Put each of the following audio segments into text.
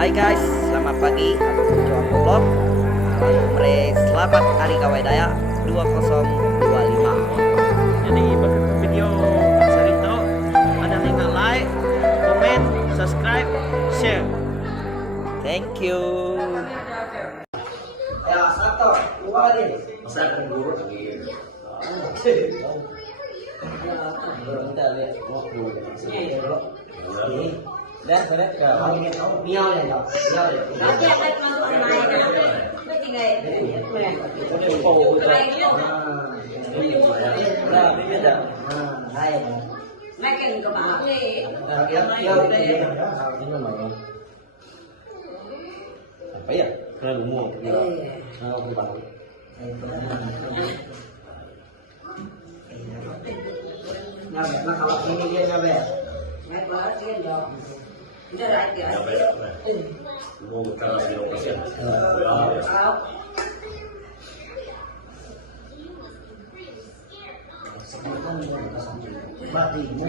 Hai guys, selamat pagi. Aku Joang Vlog. Selamat Hari Kawaidaya 2025. Jadi bagi video Sarito ada yang like, comment, subscribe, share. Thank you. Ya satu, dua deh. Masa akan guru lagi. Dah, sudah. Kalau ingin tahu, miau ya, miau ya. Nanti ada masuk online na. May tingay. May keng ka ba? Apa ya? Kena lumur. Nah, kalau ini dia ngabe. May ba siya daw. Hindi right ya. Mau kalau dia pasien. Kalau Batimu.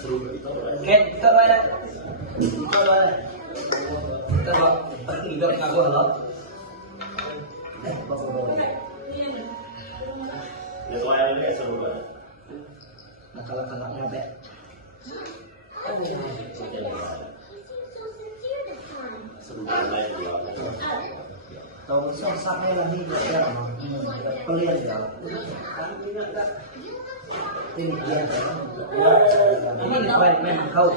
Seru itu. Kita bayar. Kita bayar. Kita hidup ngaku halo. Ya soalnya ini seru kan. Nakala-kalaknya be. Seru banget ya. Tahu saknya lagi ya. Pelian ya. Ini dia. Ini baik memang kau.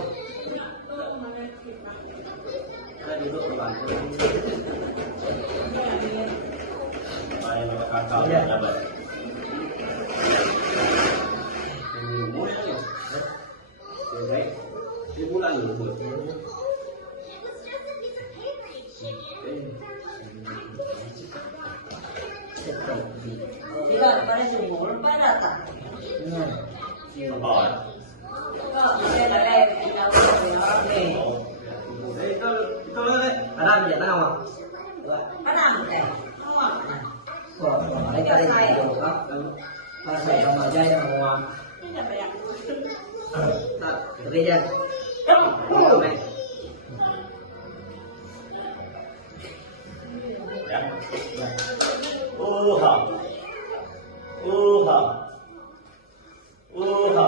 Itu bantu. Main kakak Ya. apa? Ini bulan dulu. tidak pada sumur pada tak. Oh. Kok saya ada kita orang ni. Itu ada dia tahu. Padang teh. Awak. Wah, mereka ada yang jawab. Kalau saya sama aja yang ngomong. Tidak banyak. Nah, tapi dia. Oh, Ya. Uha. Uha. Uha.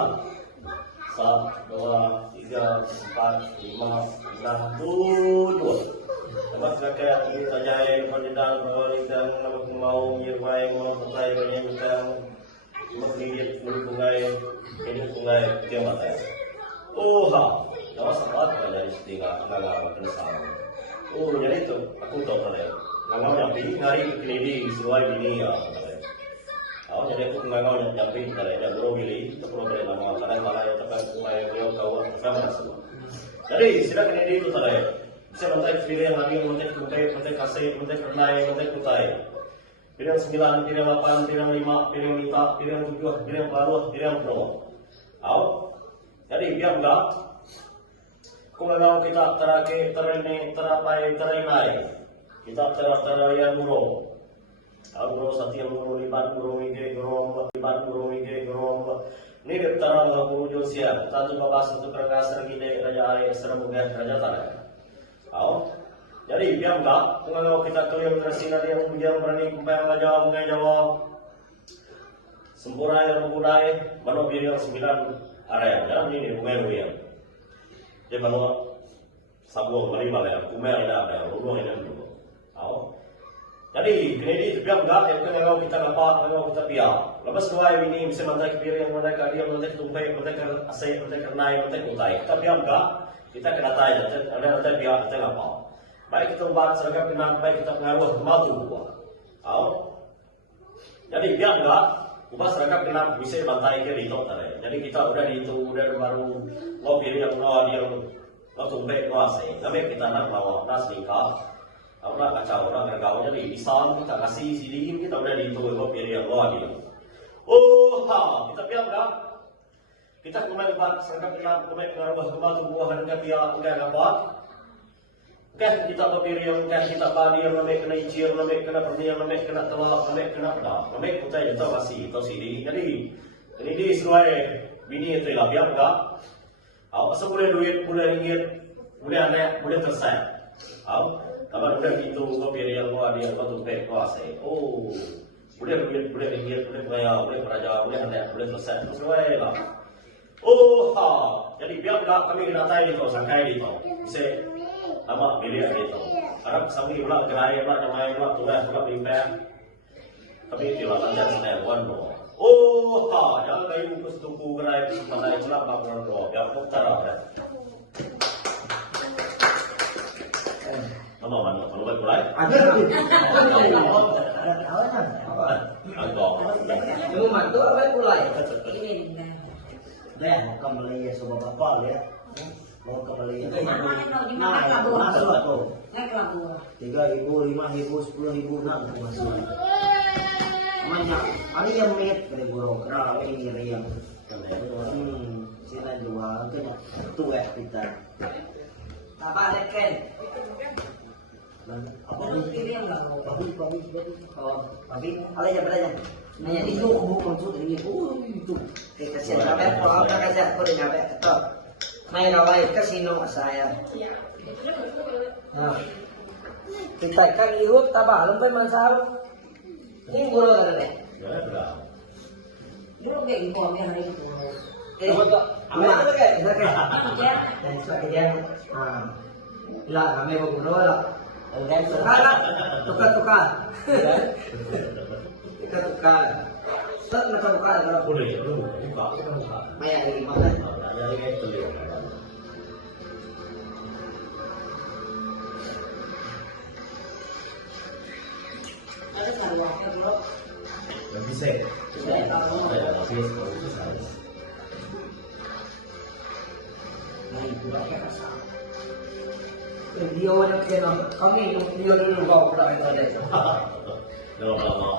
1, 2, 3, 4, 5, 6, 7. Lepas kakak ini tajai pendidang pendidang nama mau nyerbai mau pakai banyak bintang menggigit bungai ini bungai dia mata. Uha. Nama sempat dari setiap naga bersama. Oh jadi itu aku tahu tadi. Naga nyapi ngari ini sesuai ini ya. Awak jadi aku naga nyapi tadi ada bro gili itu bro dari nama karena malah yang tekan bungai beliau kau sama semua. Jadi sila ini itu tadi. Bisa mentai pilih yang lagi mentai kasih mentai kenai mentai kutai. Pilih 9, pilih 8, pilih 5, pilih 5, pilih 7, pilih 8, pilih 10. Awak. Jadi biar enggak kung ano kita terapai kita teraya muro aguro sa tiyang muro liban muro ige grom ni tarang guru jo sia tanto babas untuk perkasa gide raja ay asra muga raja tanah jadi biar enggak kung ano kita tuyong resina yang bujang berani kumpang raja mungai jawa sempurna yang menggunai mano biar 9 area dan ini mungai uyang. Dia bawa sabuang balik balik, kumel ada, rumah ini dulu. Tahu? Jadi kini itu biar enggak, yang kena kita dapat, kalau kita biar. Lepas dua ini bisa mantai kiri, yang mantai kali, yang mantai tumpai, mantai asai, mantai kernai, mantai kutai. Kita biar enggak, kita kena tanya, ada mantai biar kita ngapa. Baik kita ubat seragam kenal, baik kita pengaruh kematu buat. Tahu? Jadi biar enggak, ubah seragam kenal bisa mantai kiri itu tadi. Jadi kita udah di itu, udah baru mau pilih yang mau dia mau tumpai mau asing. Kami kita nak bawa nas nikah, orang kacau orang kergaul jadi bisa kita kasih sini kita udah di itu mau pilih yang mau dia. Oh ha, kita biar enggak? Kita kemarin buat seragam kenal, kemarin pengaruh kematu buah dan kita enggak dapat. Kan kita berpiriang, kan kita badi yang lembek kena icir, lembek kena perni yang lembek kena telak, lembek kena pedang, lembek kutai itu masih itu sini. Jadi ini di seluai bini itu lah biar enggak. Awak asal boleh duit, boleh ringgit, boleh anak, boleh selesai. Awak tapi boleh itu berpiriang luar dia kau tuh pek kuasai. Oh, boleh duit, boleh ringgit, boleh kaya, boleh peraja, boleh anak, boleh selesai. Itu seluai lah. Oh, ha. Jadi biar enggak kami kena tay di kau, sangkai di kau. Bisa nama pilih itu. Arab sami ulah gerai ulah nyamai ulah tulah ulah pimpin. Tapi tidak lancar saya wano. Oh, ha, jangan kayu kus tuku gerai mana ulah bangun do. Ya mutar ada. Nama mana? Kalau baik mulai. Ada tahu kan? Apa? Angkong. Ilmu mantu apa mulai? Ini dah. Dah, kembali ya sobat bapak ya. Mau kembali ya. Nah, Masuk aku. naik labu. 3.000, 5.000, 10.000 nak masuk. Banyak. Ada yang menit dari burung. Kenapa ini yang sila jual kena tua kita. Apa ada ken? Apa Ini yang labu. Babi. Oh, babi. Ada yang berapa? Nanya itu bukan tuh ini. Itu. Kita siap sampai pulang kita siap kau nyampe. Tuh. Main awal kasino saya. Nah, kita kan iup tabah lembay mansar. Ini guru kan deh. Ya, berapa? Dulu kayak gitu hari itu. Apa itu kayak? Kita kayak. Ya. Dan sebagainya. Ah, lah kami mau guru lah. Dan sekarang tukar. Tukar. Set nak tukar kalau Boleh, buka. maya dari mana? Ada yang itu dia. Ada saluangnya bro. Yang bisa. Sudah tahu. Ada tapi kalau bisa. Ini pula kayak rasa. Dia orang kena kami dia dulu bawa pula itu ada. Kalau lama.